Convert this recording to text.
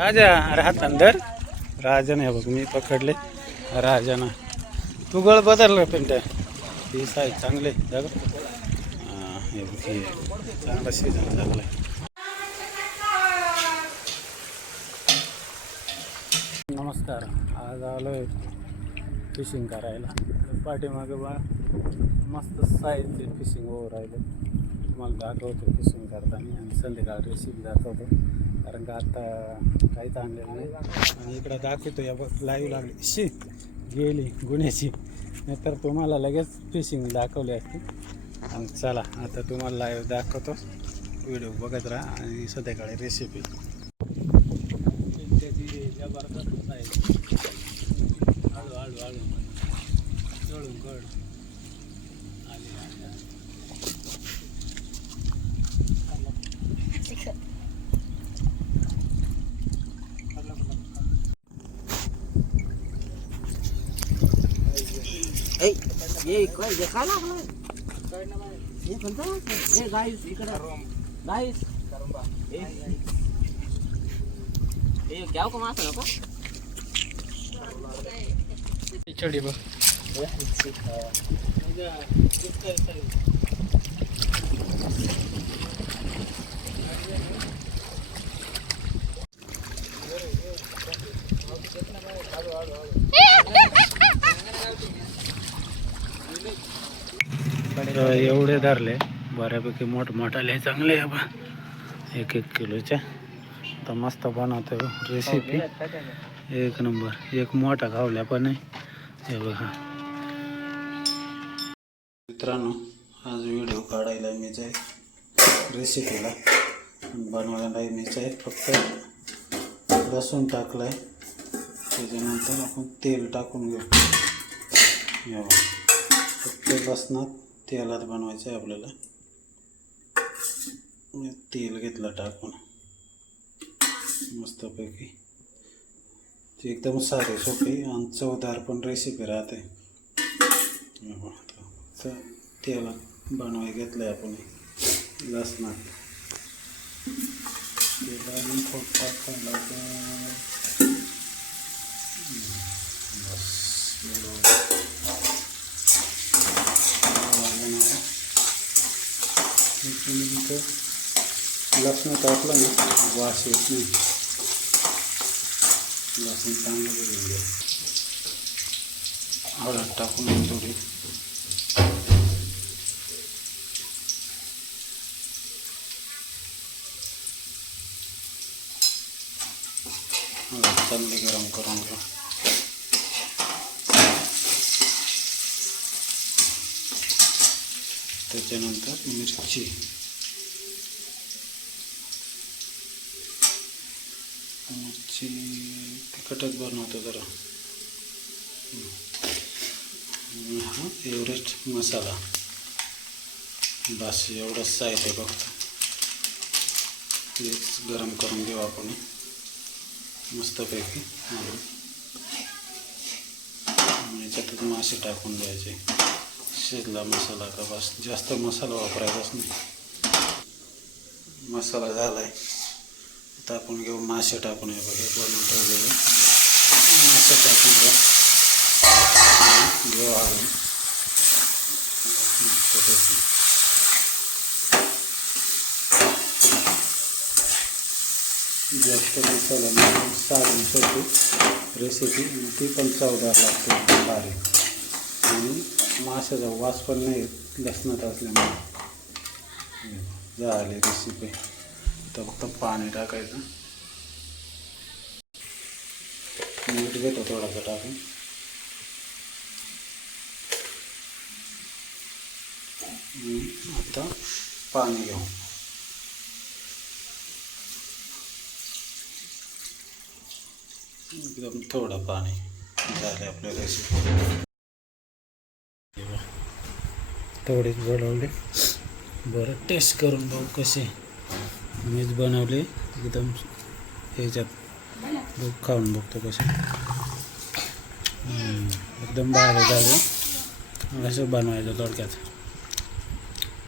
राजा अरे हात अंदर राजाने बघ मी पकडले राजाना तू गळ बदललं पिंट्या ही साईज चांगले बघ हे बघ हे चांगला सीझन लागलाय. नमस्कार. आज आलोय फिशिंग करायला. पाठीमागे बा मस्त साईजचे फिशिंग ओव्हर राहिले. तुम्हाला दाखवतो फिशिंग करताना आणि संध्याकाळ रेसिपी दाखवतो कारण का आता काहीच आणलेलं नाही. आणि इकडं दाखवतो या बघ लाईव्ह लागली शी गेली गुन्ह्याची नाहीतर तुम्हाला लगेच फिशिंग दाखवली असती. आणि चला आता तुम्हाला लाईव्ह दाखवतो. व्हिडिओ बघत राहा आणि संध्याकाळी रेसिपी त्याची जबरदस्त आहे. हळू चढून गड आली ये काय देखा ना आपलं हे कोणता हे गाईस इकडे गाईस करंबा हे क्या को मास नको चढी बघ एवढे धरले बऱ्यापैकी मोठमोठाले चांगले आहे बा 1-1 किलोच्या. तर मस्त बनवतो रेसिपी एक नंबर. एक मोठा खावल्या पण आहे हे बघा. मित्रांनो आज व्हिडिओ काढायला मीच आहे रेसिपीला बनवायला मीच आहे. फक्त लसूण टाकलाय त्याच्यानंतर आपण तेल टाकून घेऊ. हे बघा फक्त लसणात तेलात बनवायचं आहे आपल्याला. तेल घेतलं टाकून मस्तपैकी. ती एकदम साधे सोपी आणि चवदार पण रेसिपी राहते. तर तेलात बनवाय घेतलं आहे आपण लसणात. तेला आणि खूप टाकायला लसूण टाकलं ना वास येत नाही. लसूण चांगलं घेऊन घ्या. हळद टाकून थोडी हळद चांगली गरम करून घ्या. त्याच्यानंतर मिरची तिखटच बनवतो जरा. हा एव्हरेस्ट मसाला बस एवढंच साहित्य फक्त. तेच गरम करून घेऊ आपण मस्तपैकी. याच्यातच मासे टाकून द्यायचे. शिजला मसाला का बस जास्त मसाला वापरायचाच नाही. मसाला झालाय आता आपण घेऊ मासे टाकून. हे बघा बनवून ठेवलेले मासे टाकून घेऊ हळून. जास्त मसाला नाही साधी सोपी रेसिपी ती पण चवदार लागते बारीक. आणि माशाचा वास पण नाही लसणात असल्यामुळे. झाली रेसिपी. तर फक्त पाणी टाकायचं. मीठ घेतो थोडासा टाकून. आता पाणी घेऊ. एकदम थोडं पाणी. झाले आपल्या रेसिपी. थोडीच बनवली. बरं टेस्ट करून बघू कसे. मीच बनवले एकदम ह्याच्यात खाऊन बघतो कसे. एकदम भारी झाले. असं बनवायचं थोडक्यात.